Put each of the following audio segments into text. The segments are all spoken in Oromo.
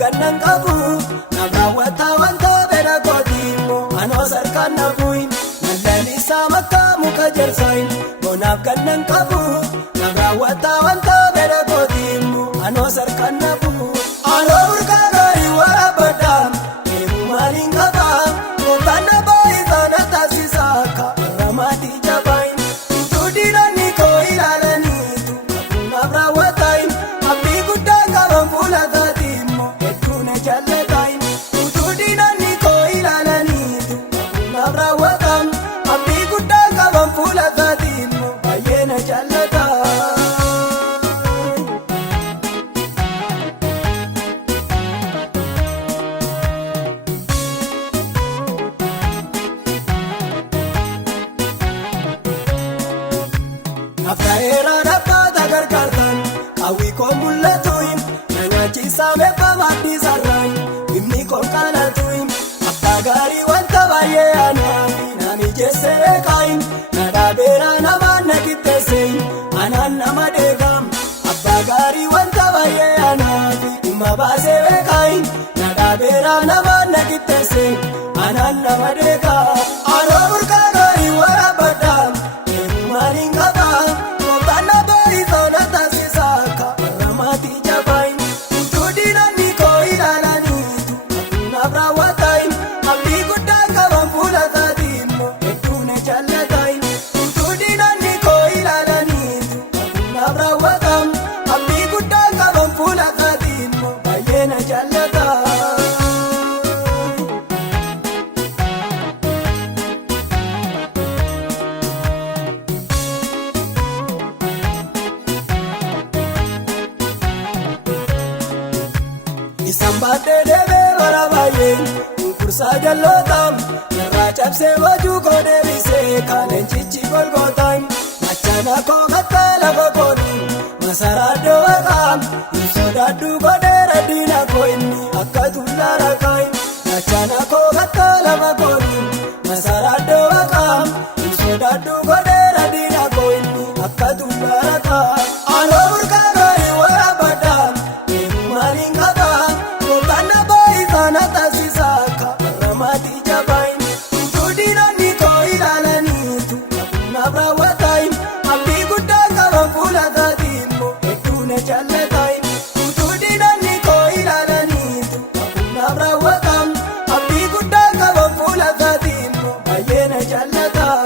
gannan qabu nagaa wata wanta bera kootimo anoo sarkaan nabuun nalalisaa makkaa muka jersayin bonaaf gannan qabu nagaa wata wanta bera kootimo anoo sarkaan nabuun anoo burqaa gaarii waraabadhaa eemu maaliin qabaa gootaan nabaa isaana taasisaa akka ramaatii jabaayin utuu diinonni koo ilaalaniitu kakuunaaf raawwatayin abdii guddaa qaban fuula taatiimmoo hedduu na jaallataayin utuu diinonni koo ilaalaniitu kakuunaaf raawwatayin abdii guddaa qaban fuula taatiimmoo baay'ee na jaallataa. Aftareeraa dhaabbata gargaartaan hawwii koo mul'atuun na nyaachisaa beekaa maaddii sarraan dhimmi koo qalatuun abbaa gaarii wanta baay'ee aanaafi na mijeessee beekaayin na dhaabeeraa namaan na qixxeessee anaan nama deegaam abbaa gaarii wanta baay'ee aanaafi dhimma baasee beekaayin na dhaabeeraa namaan na qixxeessee anaan nama deegaam anoo burqaa gaarii waraabadhaa eemu maaliin qabaa. Isaan baatee deemee bara baay'een kursaa jallootaan irraa cabsee wajjuu koo deebisee kaaleen cichi golgootaan machaana koo kattaa lafa kootiin masaraa dhoowwataan hin sodaaddu godheera diina koo inni akka tullaara kaayin machaana koo kattaa lafa kootiin masaraa dhoowwataan hin sodaaddu godheera diina koo inni akka tullaara kaayin anoo burqaa gaarii waraabadhaa eemu maaliin qabaa. Sana taasisaa akka ramaatii jabaayin utuu diinonni koo ilaalaniitu kakuunaaf raawwatayin abdii guddaa qaban fuula taatiimmoo hedduu na jaallataayin utuu diinonni koo ilaalaniitu kakuunaaf raawwatayin abdii guddaa qaban fuula taatiimmoo baay'ee na jaallataa.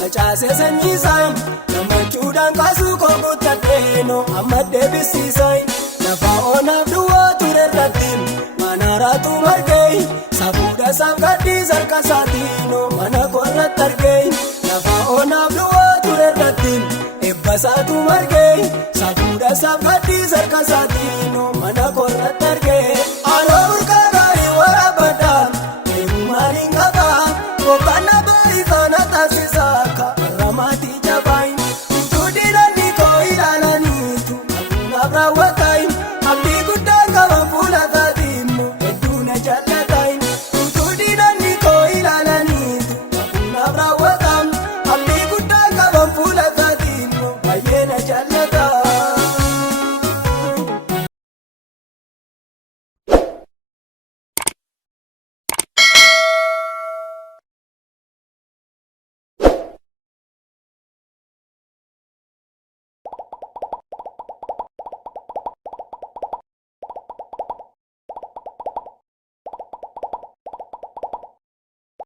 Facaasee sanyiisaan gammachuudhaan kaasuu koo guuttadheenoo amma deebisiisaan lafa onaaf duwwaa ture irratti manaaraatu margee safuudha saaf gadhii sarka isaatiinoo mana korratti argee lafa onaaf duwwaa ture irratti eebba isaatu margee safuudha saaf gadhii sarka isaatiinoo mana korratti argee.